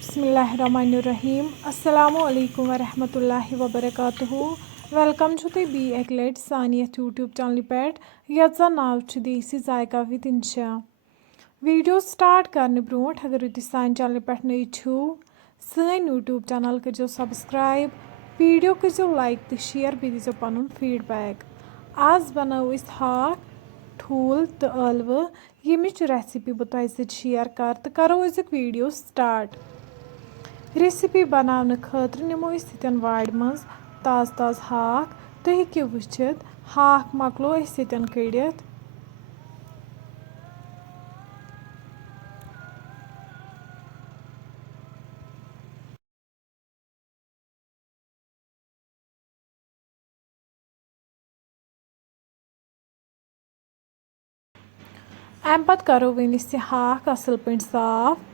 बिस्मिल्लाहिर्रहमानिर्रहीम अस्सलामुअलैकुम वरहमतुल्लाहि वबरकातुहू वेलकम छु तुम बी एक लट सानी यूट्यूब चैनल पे यथ जन नाव छु देसी जायका विद इंशा वीडियो स्टार्ट करने ब्रोट अगर तुम सान चैनल पे नई छु सन यूट्यूब चैनल करो सब्सक्राइब वीडियो करो लाइक तो शेयर बे दीजो पनुन फीडबैक आज बनाओ इस हाक ठूल तो ٲلوٕ यमिच रेसिपी बह तुह सत शेयर कर तो करो अजुक वीडियो स्टार्ट रेसिपी बनाने खतर निमो यतन वाड़ मज ताज़ ताज़ हाक तुम हेकिव वुचित हाक मकलो यतन कड़ित अम पत करो वनिस यह हाक असल पे साफ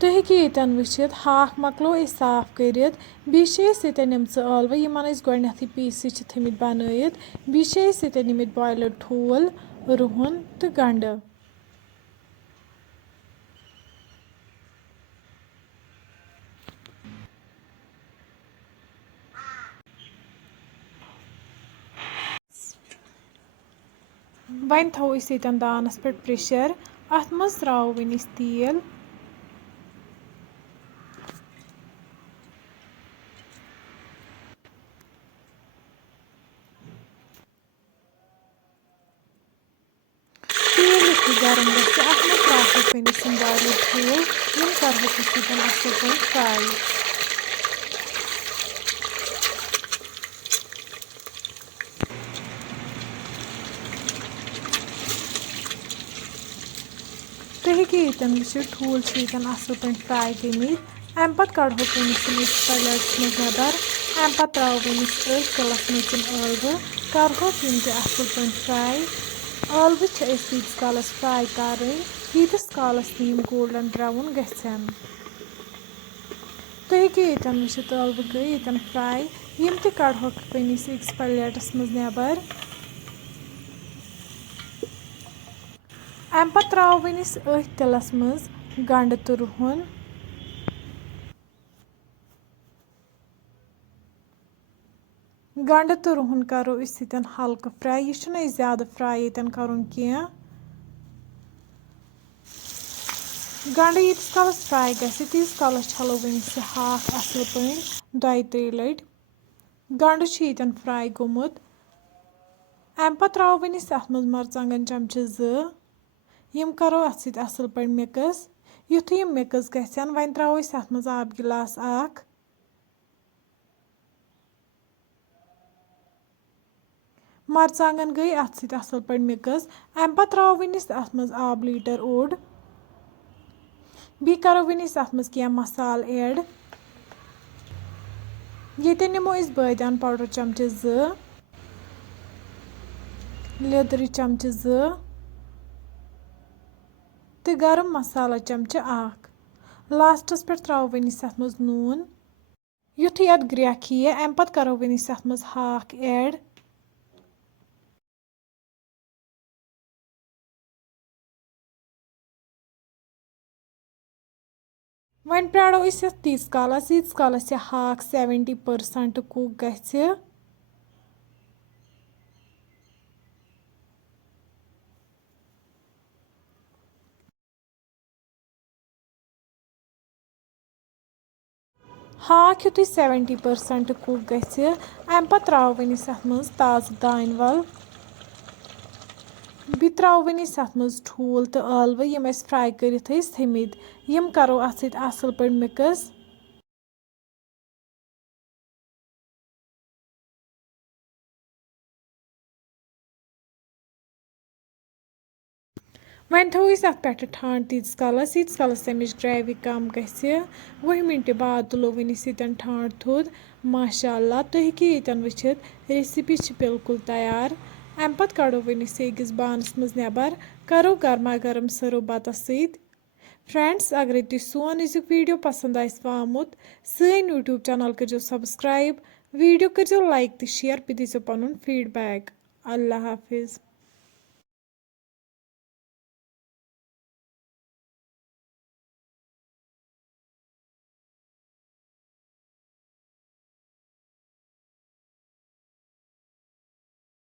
तुम हेकिव यतन वुचित हाक मकलो साफ करित बीच यतन ٲلوٕ यमन गोडनैथै पीस थमित बनैत बीच यतन निमित बॉयलर ठूल रुहन तो गंड वन थो यतन दानस पे प्रेशर अत मज त्रो वनिस तेल गरम गि अत मज त्रो वनिस बॉयलर ठूल यम करो असल पे फ्राई तुम हेकिव यतन वुचित ठूल यतन असल पे फ्राई गमित अम पत कड़ो वनिस प्लेट्स मज नबर अम पत त्रो वनिस तिलस मज ٲلوٕ करो तम ते असल पे फ्राई ٲلوٕ तीस कालस फ्राई कर यीतिस कालस तम गोल्डन ब्राउन गन तुम हेकिव यतन वुचित ٲلوٕ गई यतन फ्राई यम ते कड़ो वनिस प्लेट्स मज नबर अम पत त्रो वनिस तिलस मज गंड तो रुहन गंड तो रुहन करो यतन हल्का फ्राई यह ज्यादा फ्राई यतन करुन कह गंड यीतिस कालस फ्राई गि तीस कालस छलो वनिस यह हाक असल पे दोय त्रे लट गंड यतन फ्राई गोमुत अम पत त्रो वनिस अत मज मरचांगन चमचे यम करो अत सत असल पे मिक्स युथु यम मिक्स गसन वन त्रो अत मज आब गिलास अख मरचांगन गई अत सत असल पे मिक्स अम पत त्रो वनिस अत मज आब लीटर ओड बी करो वनिस अत मज कह मसाल ऐड ये निमो बादान पाउडर चमचे लिदर चमचे तो गरम मसाला चमचे अख लास्टस पे त्रो वनिस अत मज नून युथु अत ग्रेख यी अम पत करो वनिस अत मज हाक ऐड वन प्राड़ो तीस कालस यह हाक 70% कुक गि हाक युथु 70% कुक गि अम पत त्रो वनिस अत मज ताज़ दान वल बी त्रो वनिस अत मज ठूल तो ٲلوٕ यम फ्राई करित थमित यम करो अत सत असल पे मिक्स वन थो अत पे ठंड तीस कालस तमिच ग्रेवी कम गि 20 मिनट बाद तुलो वनिस यतन ठंड थोद माशाअल्लाह तुम हेकिव यतन वुचित रेसिपी बिल्कुल तैयार अम पत कड़ो वनिस अकिस बानस मज नबर करो गर्मा गर्म सर्व बतस सत फ्रेंड्स अगर तुम सोन अजुक वीडियो पसंद आमुत सन यूट्यूब चैनल करो सब्सक्राइब वीडियो करो लाइक तो शेयर पे दीजिए पन फीडबैक। अल्लाह हाफिज़।